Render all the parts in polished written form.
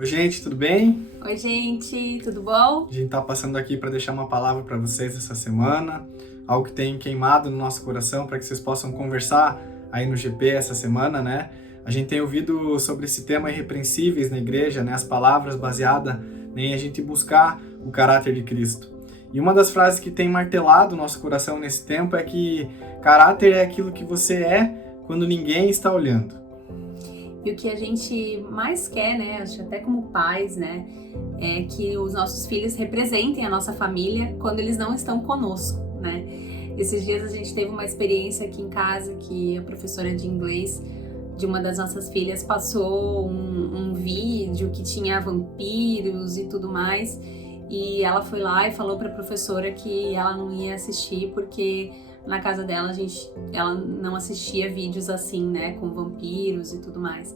Oi, gente, tudo bem? Oi, gente, tudo bom? A gente está passando aqui para deixar uma palavra para vocês essa semana, algo que tem queimado no nosso coração para que vocês possam conversar aí no GP essa semana, né? A gente tem ouvido sobre esse tema irrepreensíveis na igreja, né? As palavras baseadas em a gente buscar o caráter de Cristo. E uma das frases que tem martelado o nosso coração nesse tempo é que caráter é aquilo que você é quando ninguém está olhando. E o que a gente mais quer, né, acho até como pais, né, é que os nossos filhos representem a nossa família quando eles não estão conosco, né? Esses dias a gente teve uma experiência aqui em casa que a professora de inglês de uma das nossas filhas passou um vídeo que tinha vampiros e tudo mais, e ela foi lá e falou para a professora que ela não ia assistir porque na casa dela ela não assistia vídeos assim, né, com vampiros e tudo mais.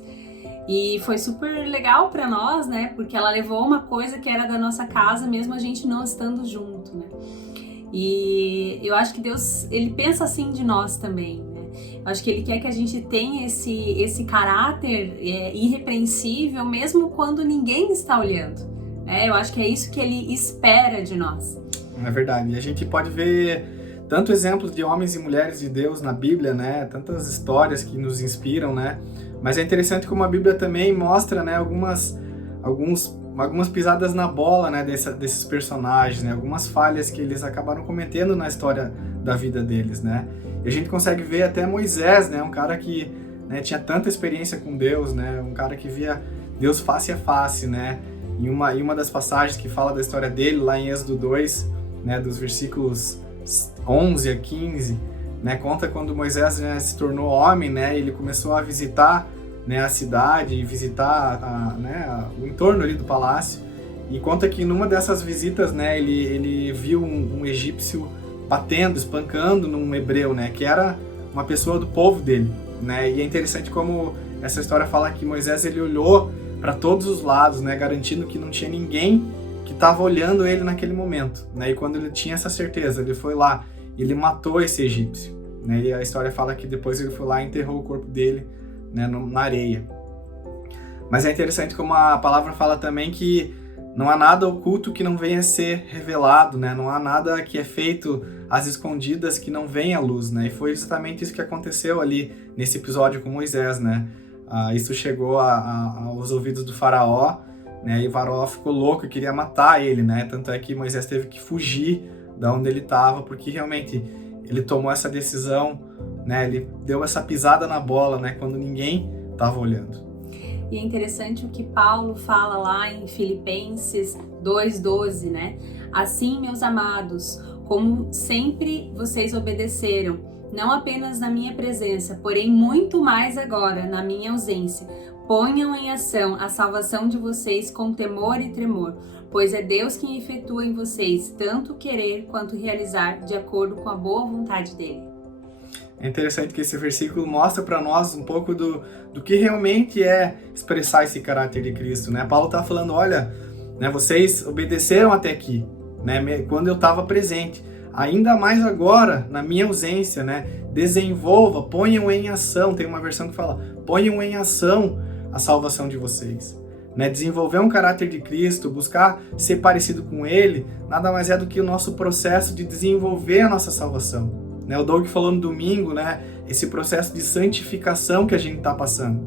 E foi super legal pra nós, né, porque ela levou uma coisa que era da nossa casa, mesmo a gente não estando junto, né. E eu acho que Deus, ele pensa assim de nós também, né. Eu acho que ele quer que a gente tenha esse caráter irrepreensível, mesmo quando ninguém está olhando. Eu acho que é isso que ele espera de nós. É verdade. E a gente pode ver tanto exemplos de homens e mulheres de Deus na Bíblia, né? Tantas histórias que nos inspiram, né? Mas é interessante como a Bíblia também mostra, né, algumas pisadas na bola, né, desses personagens, né? Algumas falhas que eles acabaram cometendo na história da vida deles, né? E a gente consegue ver até Moisés, né? Um cara que, né, tinha tanta experiência com Deus, né? Um cara que via Deus face a face, né? E uma das passagens que fala da história dele, lá em Êxodo 2, né, dos versículos 11 a 15, né, conta quando Moisés, né, se tornou homem, né, ele começou a visitar, né, a cidade e visitar o entorno ali do palácio, e conta que numa dessas visitas, né, ele viu um egípcio batendo, espancando num hebreu, né, que era uma pessoa do povo dele, né, e é interessante como essa história fala que Moisés, ele olhou para todos os lados, né, garantindo que não tinha ninguém que estava olhando ele naquele momento, né? E quando ele tinha essa certeza, ele foi lá, ele matou esse egípcio, né? E a história fala que depois ele foi lá e enterrou o corpo dele, né, na areia. Mas é interessante como a palavra fala também que não há nada oculto que não venha a ser revelado, né? Não há nada que é feito às escondidas que não venha à luz, né? E foi exatamente isso que aconteceu ali nesse episódio com Moisés, né? Isso chegou aos ouvidos do faraó, né, e o faraó ficou louco e queria matar ele, né? Tanto é que Moisés teve que fugir da onde ele estava, porque realmente ele tomou essa decisão, né? Ele deu essa pisada na bola, né? Quando ninguém estava olhando. E é interessante o que Paulo fala lá em Filipenses 2:12, né? Assim, meus amados, como sempre vocês obedeceram, não apenas na minha presença, porém muito mais agora, na minha ausência, ponham em ação a salvação de vocês com temor e tremor, pois é Deus quem efetua em vocês tanto querer quanto realizar de acordo com a boa vontade dele. É interessante que esse versículo mostra para nós um pouco do que realmente é expressar esse caráter de Cristo, né? Paulo está falando, olha, né, vocês obedeceram até aqui, né, quando eu estava presente. Ainda mais agora, na minha ausência, né? Desenvolva, ponham em ação. Tem uma versão que fala, ponham em ação a salvação de vocês. Né? Desenvolver um caráter de Cristo, buscar ser parecido com Ele, nada mais é do que o nosso processo de desenvolver a nossa salvação. Né? O Doug falou no domingo, né? Esse processo de santificação que a gente está passando.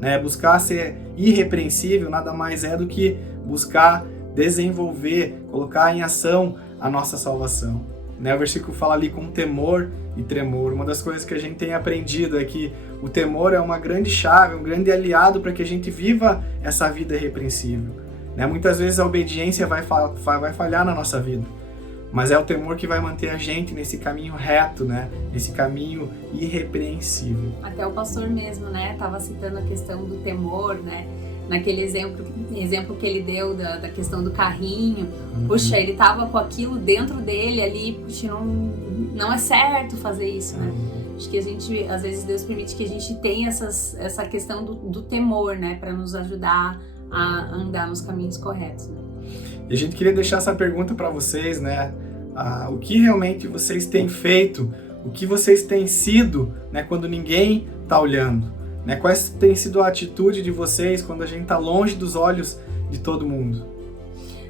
Né? Buscar ser irrepreensível nada mais é do que buscar desenvolver, colocar em ação a nossa salvação. Né, o versículo fala ali com temor e tremor. Uma das coisas que a gente tem aprendido é que o temor é uma grande chave, um grande aliado para que a gente viva essa vida irrepreensível. Né, muitas vezes a obediência vai falhar na nossa vida, mas é o temor que vai manter a gente nesse caminho reto, né, nesse caminho irrepreensível. Até o pastor mesmo, né, estava citando a questão do temor, né, naquele exemplo que ele deu da questão do carrinho. Puxa, ele tava com aquilo dentro dele ali, puxa, não é certo fazer isso, né? Acho que a gente, às vezes Deus permite que a gente tenha essa questão do temor, né, para nos ajudar a andar nos caminhos corretos, né? E a gente queria deixar essa pergunta para vocês, né? O que realmente vocês têm feito, o que vocês têm sido, né, quando ninguém tá olhando? Né? Qual tem sido a atitude de vocês quando a gente está longe dos olhos de todo mundo?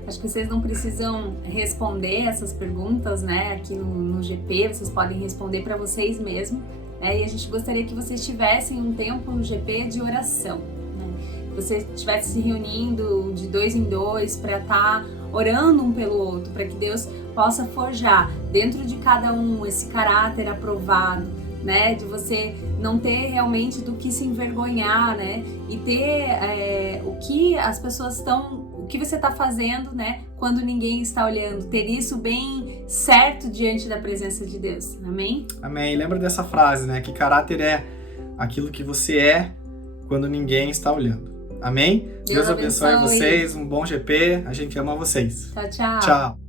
Acho que vocês não precisam responder essas perguntas, né, aqui no GP, vocês podem responder para vocês mesmos, né, e a gente gostaria que vocês tivessem um tempo no GP de oração, né, que você estivesse se reunindo de 2 em 2 para estar orando um pelo outro, para que Deus possa forjar dentro de cada um esse caráter aprovado, né, de você não ter realmente do que se envergonhar, né, e ter o que as pessoas estão, o que você está fazendo, né, quando ninguém está olhando, ter isso bem certo diante da presença de Deus, amém? Amém. Lembra dessa frase, né, que caráter é aquilo que você é quando ninguém está olhando. Amém? Deus abençoe vocês, um bom GP, a gente ama vocês. Tchau, tchau. Tchau.